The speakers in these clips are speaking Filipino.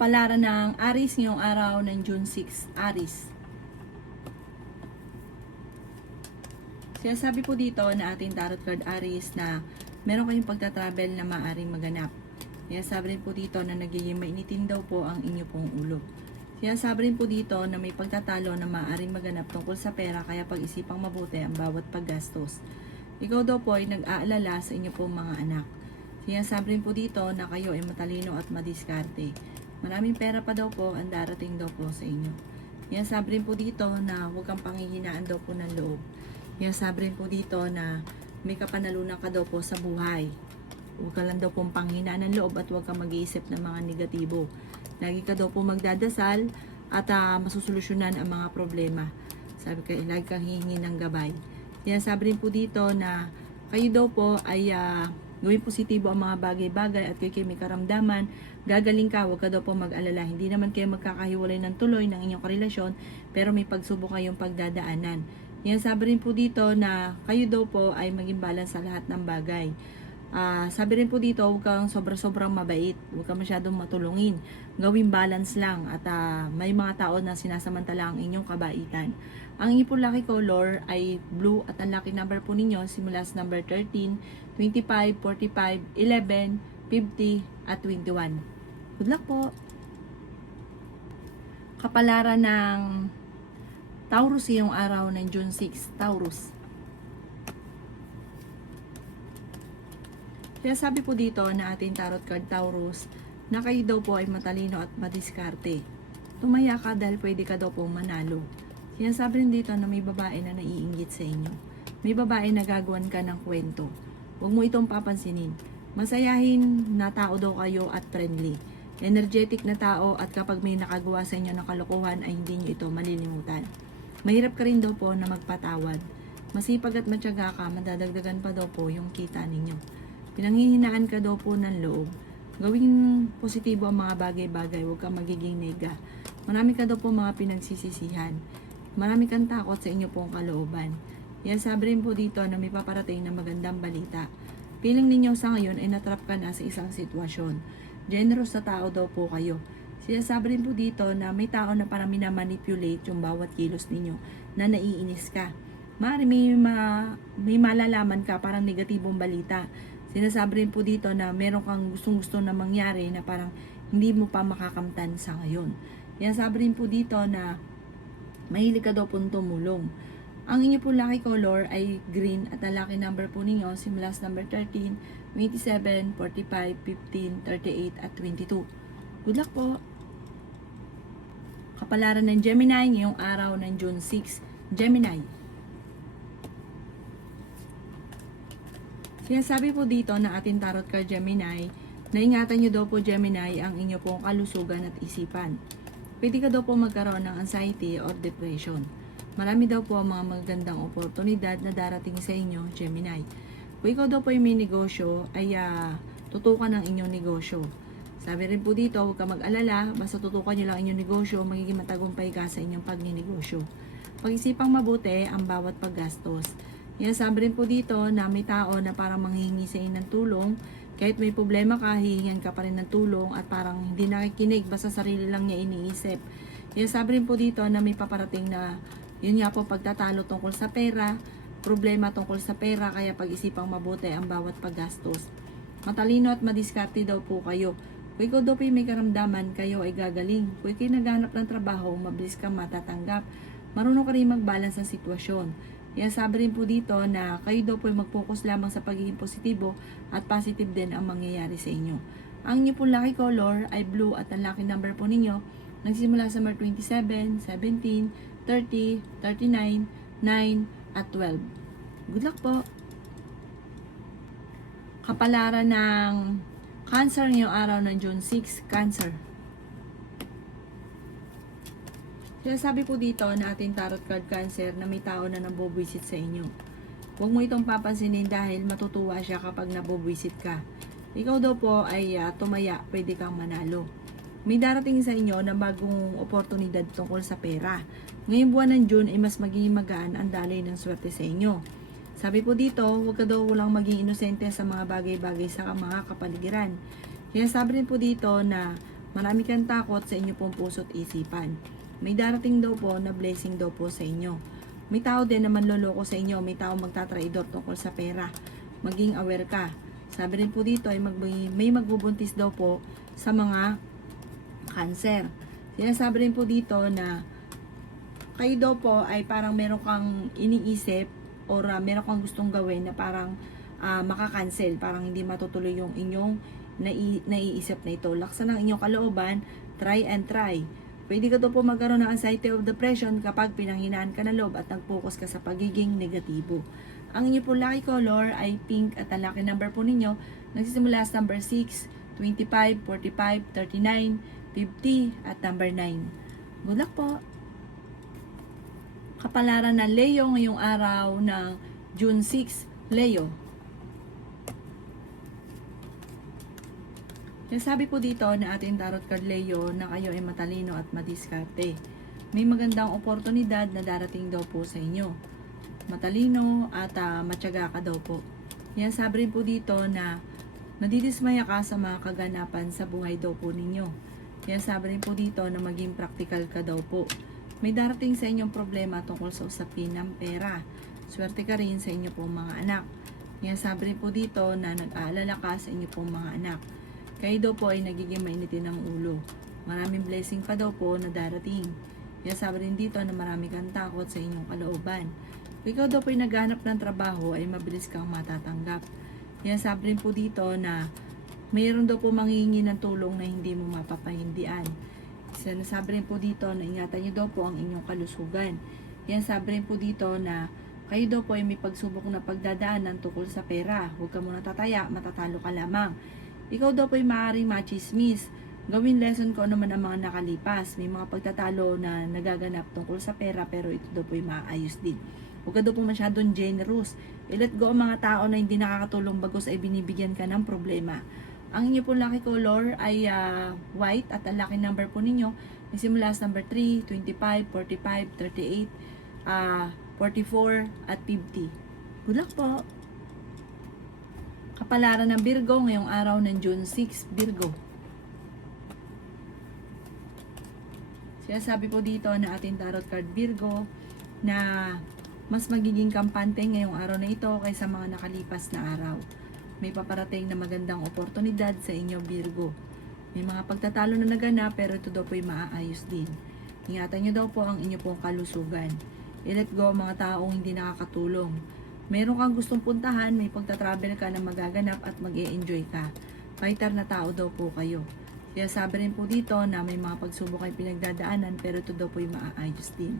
Kapalaran ng Aries ngayong araw ng June 6, Aries. Sinasabi po dito na ating tarot card Aries na meron kayong pagta-travel na maaaring maganap. Sinasabi rin po dito na nagiging mainitin daw po ang inyo pong ulo. Sinasabi rin po dito na may pagtatalo na maaaring maganap tungkol sa pera, kaya pag-isipang mabuti ang bawat paggastos. Ikaw daw po ay nag-aalala sa inyo pong mga anak. Sinasabi rin po dito na kayo ay matalino at madiskarte. Maraming pera pa daw po ang darating daw po sa inyo. Sinasabi rin po dito na huwag kang panghihinaan daw po ng loob. Sinasabi rin po dito na may kapanalunan ka daw po sa buhay. Huwag ka lang daw pong panghinaan ng loob at huwag kang mag-iisip ng mga negatibo. Lagi ka daw po magdadasal at masusolusyonan ang mga problema. Sabi ka, lagi kang hihingi ng gabay. Sinasabi rin po dito na kayo daw po ay gawin positibo ang mga bagay-bagay at kayo may karamdaman, gagaling ka, huwag ka daw po mag-alala. Hindi naman kayo magkakahiwalay ng tuloy ng inyong karelasyon, pero may pagsubok kayong pagdadaanan. Sabi rin po dito na kayo daw po ay maging balance sa lahat ng bagay. Sabi rin po dito, huwag kang sobra-sobrang mabait, huwag kang masyadong matulungin, gawin balance lang at may mga tao na sinasamantala ang inyong kabaitan. Ang inyong po lucky color ay blue at ang lucky number po ninyo simula sa number 13, 25, 45, 11, 50 at 21. Good luck po! Kapalaran ng Taurus yung araw ng June 6, Taurus. Kaya sabi po dito na ating tarot card Taurus na kayo daw po ay matalino at madiskarte. Tumaya ka dahil pwede ka daw po manalo. Sinasabi rin dito na may babae na naiinggit sa inyo. May babae na gagawan ka ng kwento. Huwag mo itong papansinin. Masayahin na tao daw kayo at friendly. Energetic na tao at kapag may nakagawa sa inyo ng kalokohan ay hindi nyo ito malilimutan. Mahirap ka rin daw po na magpatawad. Masipag at matyaga ka, madadagdagan pa daw po yung kita ninyo. Pinanghihinaan ka daw po ng loob. Gawing positibo ang mga bagay-bagay, huwag kang magiging nega. Marami ka daw po mga pinagsisisihan. Marami kang takot sa inyo pong kalooban. Sabi rin po dito na may paparating na magandang balita. Feeling ninyo sa ngayon ay natrap ka na sa isang sitwasyon. Generous sa tao daw po kayo. Sinasabi rin po dito na may tao na parang minamanipulate yung bawat kilos ninyo na naiinis ka. Maaari may malalaman ka parang negatibong balita. Sinasabi rin po dito na meron kang gustong-gusto na mangyari na parang hindi mo pa makakamtan sa ngayon. Sinasabi rin po dito na mahilig ka daw pong tumulong. Ang inyo po lucky color ay green at ang lucky number po ninyo simula sa number 13, 27, 45, 15, 38 at 22. Good luck po! Kapalaran ng Gemini ngayong araw ng June 6, Gemini. Sinasabi po dito na ating tarot card Gemini na ingatan nyo daw po Gemini ang inyo pong kalusugan at isipan. Pwede ka daw po magkaroon ng anxiety or depression. Marami daw po ang mga magandang oportunidad na darating sa inyo, Gemini. Kung ikaw daw po ay may negosyo, ay tutukan ang inyong negosyo. Sabi rin po dito, huwag ka mag-alala, basta tutukan nyo lang inyong negosyo, magiging matagumpay ka sa inyong pagninegosyo. Pag-isipang mabuti ang bawat paggastos. Sabi rin po dito na may tao na parang manghihingi sa inyo ng tulong. Kahit may problema ka, hihingan ka pa rin ng tulong at parang hindi nakikinig, basta sarili lang niya iniisip. Sabi rin po dito na may paparating na yun nga po pagtatalo tungkol sa pera, problema tungkol sa pera, kaya pag-isipang mabuti ang bawat paggastos. Matalino at madiskarte daw po kayo. Kung ikaw daw po may karamdaman, kayo ay gagaling. Kung ikaw naghahanap ng trabaho, mabilis kang matatanggap. Marunong ka rin mag-balance ng sitwasyon. Sabi rin po dito na kayo daw po ay mag-focus lamang sa pagiging positibo at positive din ang mangyayari sa inyo. Ang inyo po lucky color ay blue at ang lucky number po ninyo nagsimula sa number 27, 17, 30, 39, 9 at 12. Good luck po! Kapalaran ng Cancer ngayong araw ng June 6, Cancer. Sinasabi po dito na ating tarot card Cancer na may tao na nabubwisit sa inyo. Huwag mo itong papansinin dahil matutuwa siya kapag nabubwisit ka. Ikaw daw po ay tumaya, pwede kang manalo. May darating sa inyo na bagong oportunidad tungkol sa pera. Ngayong buwan ng June ay mas magiging magaan ang daloy ng swerte sa inyo. Sabi po dito, huwag ka daw walang maging inosente sa mga bagay-bagay sa mga kapaligiran. Kaya sabi rin po dito na Marami kang takot sa inyo pong puso't isipan. May darating daw po na blessing daw po sa inyo. May tao din na manloloko sa inyo. May tao magtatraidor tungkol sa pera. Maging aware ka. Sabi rin po dito ay may magbubuntis daw po sa mga cancer. Sinasabi rin po dito na kayo daw po ay parang meron kang iniisip or meron kang gustong gawin na parang makakancel, parang hindi matutuloy yung inyong naiisip na ito. Laksan ng inyong kalooban, try and try. Pwede ka daw po magkaroon ng anxiety of depression kapag pinanghinaan ka ng loob at nag-focus ka sa pagiging negatibo. Ang inyo po lucky color ay pink at ang lucky number po ninyo nagsisimula sa number 6, 25, 45, 39, 50 at number 9. Good luck po! Kapalaran ng Leo ngayong araw ng June 6, Leo. Sabi po dito na ating tarot card Leo na kayo ay matalino at madiskarte. May magandang oportunidad na darating daw po sa inyo. Matalino at matyaga ka daw po. Yan sabi rin po dito na nadidismaya ka sa mga kaganapan sa buhay daw po ninyo. Yan sabi rin po dito na maging practical ka daw po. May darating sa inyong problema tungkol sa usapin ng pera. Swerte ka rin sa inyo pong mga anak. Yan sabi rin po dito na nag-aalala ka sa inyo pong mga anak. Kayo daw po ay nagiging mainitin ng ulo. Maraming blessing pa daw po na darating. Yan sabi rin dito na marami kang takot sa inyong kalooban. Kung ikaw daw po ay naghahanap ng trabaho ay mabilis kang matatanggap. Yan sabi rin po dito na mayroon daw po manghihingi ng tulong na hindi mo mapapahindian. Sinasabi rin po dito na ingatan niyo daw po ang inyong kalusugan. Yan sabi rin po dito na kayo daw po ay may pagsubok na pagdadaanan tungkol sa pera. Huwag ka muna tataya, matatalo ka lamang. Ikaw daw po ay maaaring machismis. Gawin lesson ko naman ang mga nakalipas. May mga pagtatalo na nagaganap tungkol sa pera pero ito daw po ay maayos din. Huwag ka daw po masyadong generous. I-let go ang mga tao na hindi nakakatulong bagos ay binibigyan ka ng problema. Ang inyo po lucky color ay white at ang lucky number po ninyo nagsimula sa number 3, 25, 45, 38, 44 at 50. Good luck po! Kapalaran ng Virgo ngayong araw ng June 6, Virgo. Sinasabi po dito na ating tarot card Virgo na mas magiging kampante ngayong araw na ito kaysa mga nakalipas na araw. May paparating na magandang oportunidad sa inyo Virgo. May mga pagtatalo na naganap pero ito daw po ay maaayos din. Ingatan nyo daw po ang inyo pong kalusugan. I-let go ang mga taong hindi nakakatulong. Meron kang gustong puntahan, may pagta-travel ka na magaganap at mag-e-enjoy ka. Fighter na tao daw po kayo. Kaya sabi rin po dito na may mga pagsubok ay pinagdadaanan pero ito daw po ay maaayos din.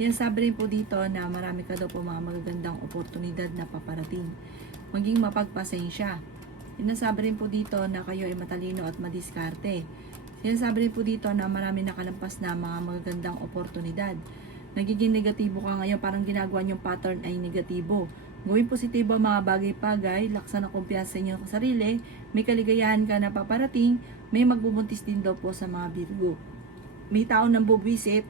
Kaya sabi rin po dito na marami ka daw po mga magagandang oportunidad na paparating. Maging mapagpasensya. Sinasabi rin po dito na kayo ay matalino at madiskarte. Sinasabi rin po dito na marami nakalampas na mga magagandang oportunidad. Nagiging negatibo ka ngayon, parang ginagawa niyong pattern ay negatibo. Gawin positibo ang mga bagay-bagay, laksan ang kumpiyansa sa inyong sarili, may kaligayahan ka na paparating, may magbubuntis din daw po sa mga Virgo. May tao nang bubisit,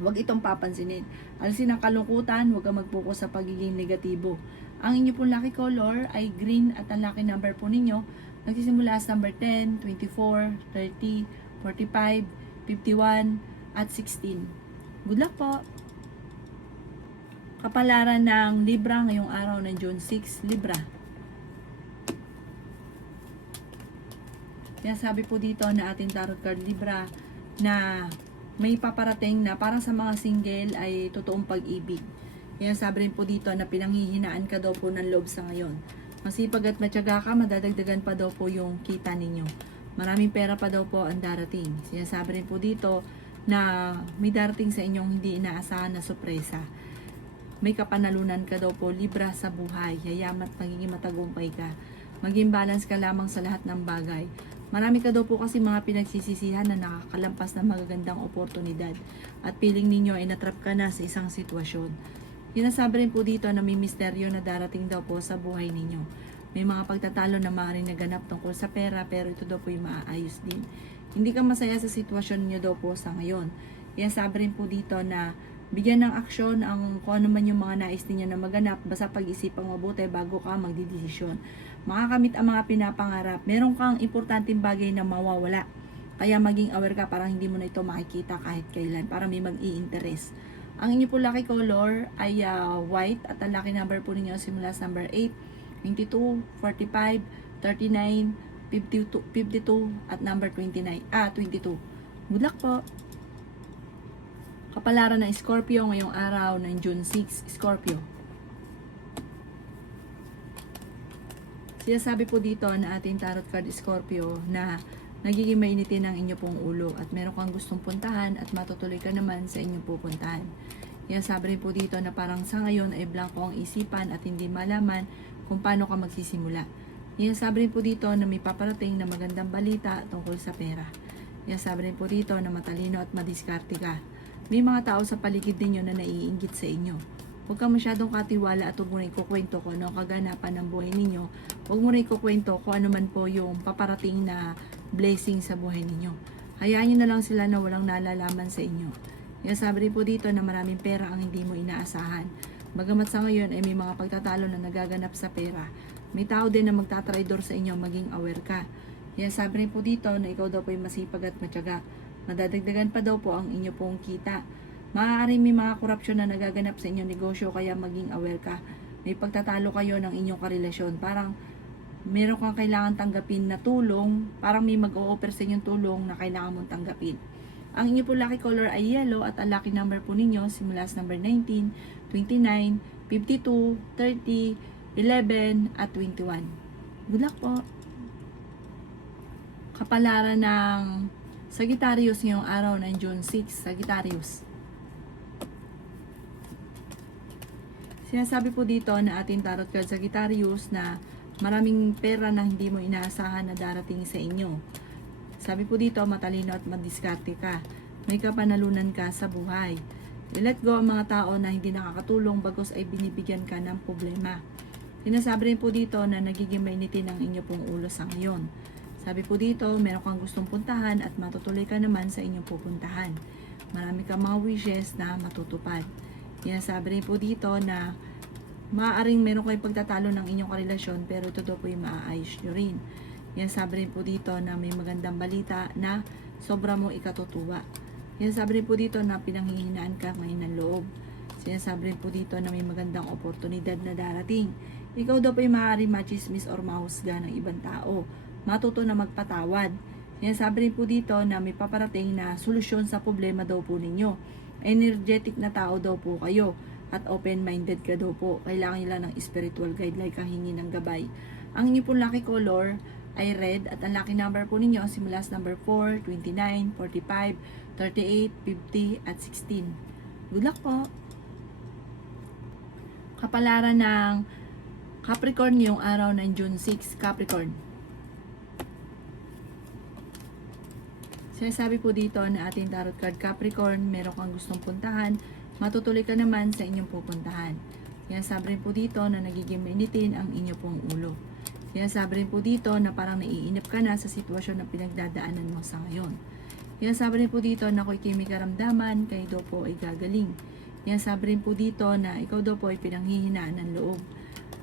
huwag itong papansinin. Alisin ang kalungkutan, huwag kang mag-focus sa pagiging negatibo. Ang inyo pong lucky color ay green at ang lucky number po ninyo nagsisimula sa number 10, 24, 30, 45, 51, at 16. Good luck po! Kapalaran ng Libra ngayong araw ng June 6, Libra. Kaya sabi po dito na ating tarot card Libra na may paparating na para sa mga single ay totoong pag-ibig. Kaya sabi rin po dito na pinanghihinaan ka daw po ng loob sa ngayon. Masipag at matyaga ka, madadagdagan pa daw po yung kita ninyo. Maraming pera pa daw po ang darating. Sinasabi rin po dito na may darating sa inyong hindi inaasahan na sorpresa. May kapanalunan ka daw po, Libra, sa buhay. Yayaman at magiging matagumpay ka. Maging balance ka lamang sa lahat ng bagay. Marami ka daw po kasi mga pinagsisisihan na nakakalampas na magagandang oportunidad. At feeling ninyo ay natrap ka na sa isang sitwasyon. Sinasabi rin po dito na may misteryo na darating daw po sa buhay ninyo. May mga pagtatalo na maaaring naganap tungkol sa pera pero ito daw po ay maaayos din. Hindi ka masaya sa sitwasyon niyo daw po sa ngayon. Kaya sabi rin po dito na bigyan ng aksyon ang kung ano man yung mga nais ninyo na maganap, basta pag-isipang mabuti bago ka magdidesisyon. Makakamit ang mga pinapangarap. Meron kang importanteng bagay na mawawala. Kaya maging aware ka, parang hindi mo na ito makikita kahit kailan, para may mag-i-interest. Ang inyo po lucky color ay white at ang lucky number po ninyo simula sa number 8, 22, 45, 39, 52 at number 22. Good luck po! Kapalaran ng Scorpio ngayong araw ng June 6, Scorpio. Sinasabi po dito na ating tarot card Scorpio na nagiging mainitin ang inyo pong ulo at meron kang gustong puntahan at matutuloy ka naman sa inyong pupuntahan. Yan, sabi rin po dito na parang sa ngayon ay blanco ang isipan at hindi malaman kung paano ka magsisimula. Yan, sabi rin po dito na may paparating na magandang balita tungkol sa pera. Yan, sabi rin po dito na matalino at madiskarte ka. May mga tao sa paligid ninyo na naiinggit sa inyo. Huwag ka masyadong katiwala at huwag mo rin ikukwento kung ano ang kaganapan ng buhay ninyo. Huwag mo rin ikukwento kung ano man po yung paparating na blessing sa buhay ninyo. Hayaan nyo na lang sila na walang nalalaman sa inyo. Yan, sabi rin po dito na maraming pera ang hindi mo inaasahan. Bagamat sa ngayon ay may mga pagtatalo na nagaganap sa pera, may tao din na magtatraidor sa inyo, maging aware ka. Yan, sabi rin po dito na ikaw daw po ay masipag at matyaga. Madadagdagan pa daw po ang inyo pong kita. Maaaring may mga korupsyon na nagaganap sa inyong negosyo, kaya maging aware ka. May pagtatalo kayo ng inyong karelasyon. Parang meron kang kailangan tanggapin na tulong. Parang may mag-o-offer sa inyong tulong na kailangan mong tanggapin. Ang inyo po lucky color ay yellow at ang lucky number po ninyo simula sa number 19, 29, 52, 30, 11 at 21. Good luck po! Kapalaran ng Sagittarius ngayong araw ng June 6, Sagittarius. Sinasabi po dito na ating tarot card Sagittarius na maraming pera na hindi mo inaasahan na darating sa inyo. Sabi po dito, matalino at madiskarte ka. May kapanalunan ka sa buhay. I-let go ang mga tao na hindi nakakatulong bagos ay binibigyan ka ng problema. Sinasabi rin po dito na nagiging mainitin ang inyo pong ulo sa ngayon. Sabi po dito, meron kang gustong puntahan at matutuloy ka naman sa inyong pupuntahan. Marami kang mga wishes na matutupad. Yan, sabi rin po dito na maaaring meron kayong pagtatalo ng inyong karelasyon, pero ito daw po yung maaayos nyo rin. Yan, sabi rin po dito na may magandang balita na sobra mo ikatutuwa. Yan, sabi rin po dito na pinanghihinaan ka ngayon ng loob. Sinasabi rin po dito na may magandang oportunidad na darating. Ikaw daw po yung maaaring machismis or mahusga ng ibang tao. Matuto na magpatawad. Sinasabi rin po dito na may paparating na solusyon sa problema daw po ninyo. Energetic na tao daw po kayo at open-minded ka daw po. Kailangan nila ng spiritual guide like kang hingi ng gabay. Ang inyo pong lucky color ay red at ang lucky number po ninyo simula sa number 4, 29, 45, 38, 50 at 16. Good luck po! Kapalaran ng Capricorn yung araw ng June 6, Capricorn. Sinasabi po dito na ating tarot card Capricorn, meron kang gustong puntahan, matutuloy ka naman sa inyong pupuntahan. Sinasabi rin po dito na nagiging mainitin ang inyo pong ulo. Sinasabi rin po dito na parang naiinip ka na sa sitwasyon na pinagdadaanan mo sa ngayon. Sinasabi rin po dito na kung ikay may karamdaman, kayo daw po ay gagaling. Sinasabi rin po dito na ikaw daw po ay pinanghihinaan ng loob.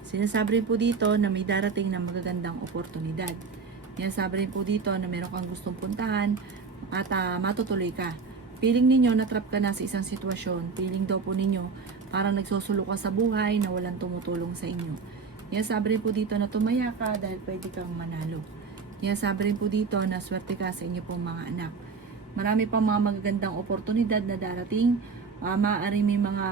Sinasabi rin po dito na may darating na magagandang oportunidad. Sinasabi rin po dito na meron kang gustong puntahan at matutuloy ka. Feeling ninyo na-trap ka na sa isang sitwasyon. Feeling daw po ninyo parang nagsusulo ka sa buhay na walang tumutulong sa inyo. Sabi rin po dito na tumaya ka dahil pwede kang manalo. Sabi rin po dito na swerte ka sa inyo pong mga anak. Marami pang mga magagandang oportunidad na darating. Maaari may mga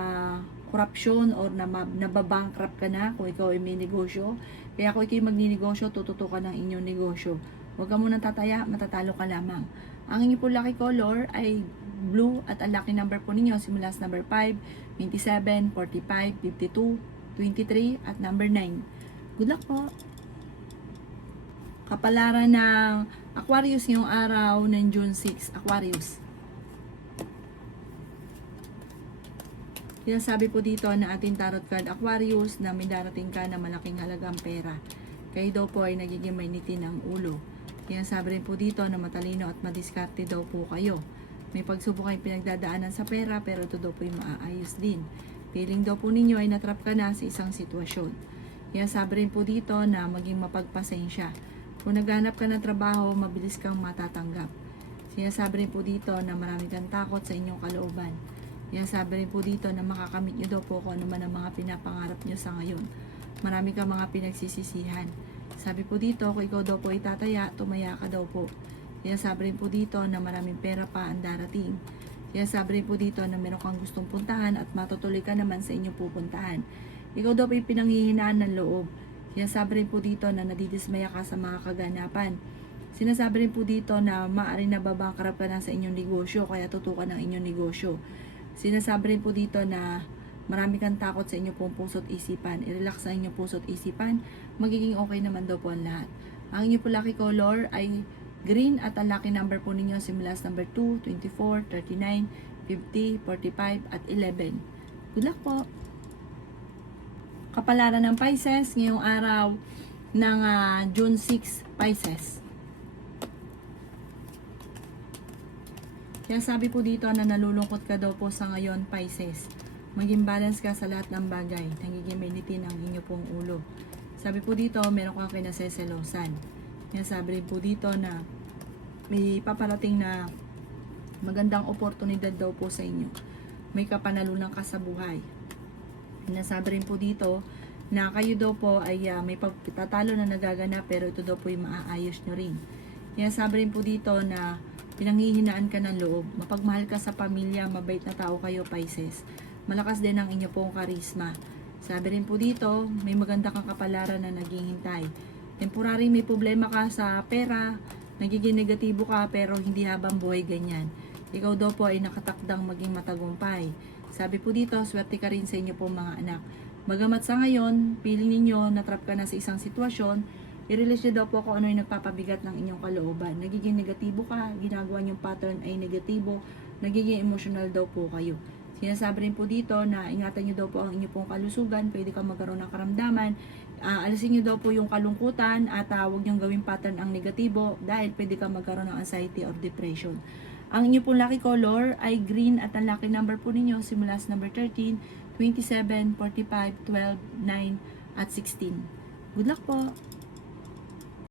korupsyon or nababankrupt ka na kung ikaw ay may negosyo. Kaya kung ikaw magninegosyo, tututukan ng inyong negosyo. Huwag ka munang tataya, matatalo ka lamang. Ang inyong po lucky color ay blue at ang lucky number po ninyo simula sa number 5, 27, 45, 52, 23 at number 9. Good luck po! Kapalaran ng Aquarius ngayong araw ng June 6, Aquarius. Sinasabi po dito na ating tarot card Aquarius na may darating ka na malaking halagang pera. Kayo daw po ay nagiging mainitin ang ulo. Sinasabi rin po dito na matalino at madiskarte daw po kayo. May pagsubok kayong pinagdadaanan sa pera, pero ito daw po yung maaayos din. Feeling daw po ninyo ay natrap ka na sa isang sitwasyon. Sinasabi rin po dito na maging mapagpasensya. Kung naghanap ka ng trabaho, mabilis kang matatanggap. Sinasabi rin po dito na marami kang takot sa inyong kalooban. Sinasabi rin po dito na makakamit nyo daw po kung ano man ang mga pinapangarap nyo sa ngayon. Marami kang mga pinagsisisihan. Sabi po dito, kung ikaw daw po ay tataya, tumaya ka daw po. Sinasabi rin po dito na maraming pera pa ang darating. Sinasabi rin po dito na meron kang gustong puntahan at matutuloy ka naman sa inyong pupuntahan. Ikaw daw po ay pinanghihinaan ng loob. Sinasabi rin po dito na nadidismaya ka sa mga kaganapan. Sinasabi rin po dito na maaaring nababangkrap ka na sa inyong negosyo, kaya tutukan ng inyong negosyo. Sinasabi rin po dito na marami kang takot sa inyong pong puso't isipan. I-relax sa inyong puso't isipan, magiging okay naman daw po ang lahat. Ang inyong po lucky color ay green at ang lucky number po ninyo simula sa number 2, 24, 39, 50, 45 at 11. Good luck po! Kapalaran ng Pisces ngayong araw ng June 6, Pisces. Kaya sabi po dito na nalulungkot ka daw po sa ngayon, Pisces. Maging balance ka sa lahat ng bagay. Nagiging mainitin ang inyo pong ulo. Sabi po dito, meron kang kinaseselosan. Kaya sabi rin po dito na may paparating na magandang oportunidad daw po sa inyo. May kapanalunan ka sa buhay. Nasabi rin po dito na kayo daw po ay may pagtatalo na nagaganap pero ito daw po yung maaayos nyo rin. Kaya sabi rin po dito na pinanghihinaan ka ng loob. Mapagmahal ka sa pamilya, mabait na tao kayo, Pisces. Malakas din ang inyo pong karisma. Sabi rin po dito, may maganda kang kapalaran na naghihintay. Temporary may problema ka sa pera, nagiging negatibo ka pero hindi habang buhay ganyan. Ikaw daw po ay nakatakdang maging matagumpay. Sabi po dito, swerte ka rin sa inyo pong mga anak. Bagamat sa ngayon, piling ninyo, natrap ka na sa isang sitwasyon, i-release nyo daw po kung ano yung nagpapabigat ng inyong kalooban. Nagiging negatibo ka, ginagawa nyong pattern ay negatibo, nagiging emotional daw po kayo. Sinasabi rin po dito na ingatan nyo daw po ang inyong pong kalusugan, pwede ka magkaroon ng karamdaman, alisin nyo daw po yung kalungkutan at huwag nyong gawing pattern ang negatibo dahil pwede ka magkaroon ng anxiety or depression. Ang inyong pong lucky color ay green at ang lucky number po ninyo simula sa number 13, 27, 45, 12, 9 at 16. Good luck po!